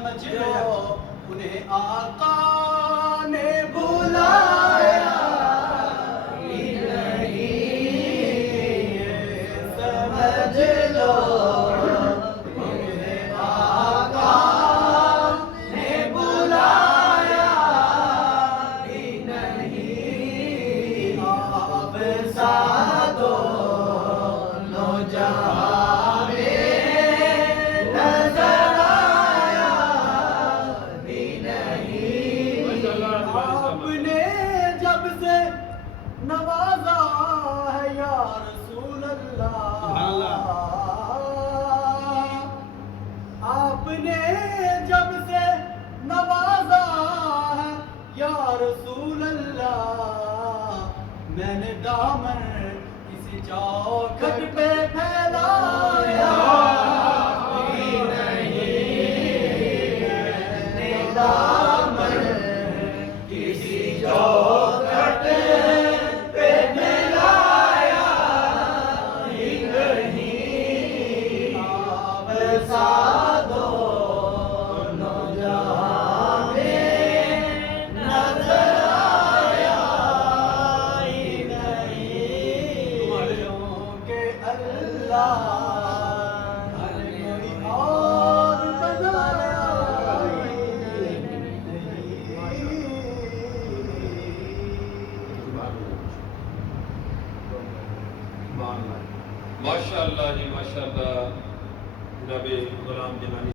سمجھ لو انہیں آقا نے بلایا ہی نہیں، سمجھ لو انہیں آقا نے بلایا ہی نہیں، آپ سادو جہاں میں نظر آیا بھی نہیں، آپ نے جب سے نوازا ہے یا رسول اللہ، آپ نے جب سے نوازا ہے یا رسول اللہ، میں نے دامن کسی چوکھٹ پہ پھیلایا ہی نہیں، میں نے دامن کسی چوکھٹ پہ پھیلایا ہی نہیں، آپ سادو جہاں میں نظر آیا ہی نہیں، کیونکہ اللہ ہر کوئی اور بنایا ہی ماشاءاللہ جی ماشاءاللہ، جناب غلام جنانی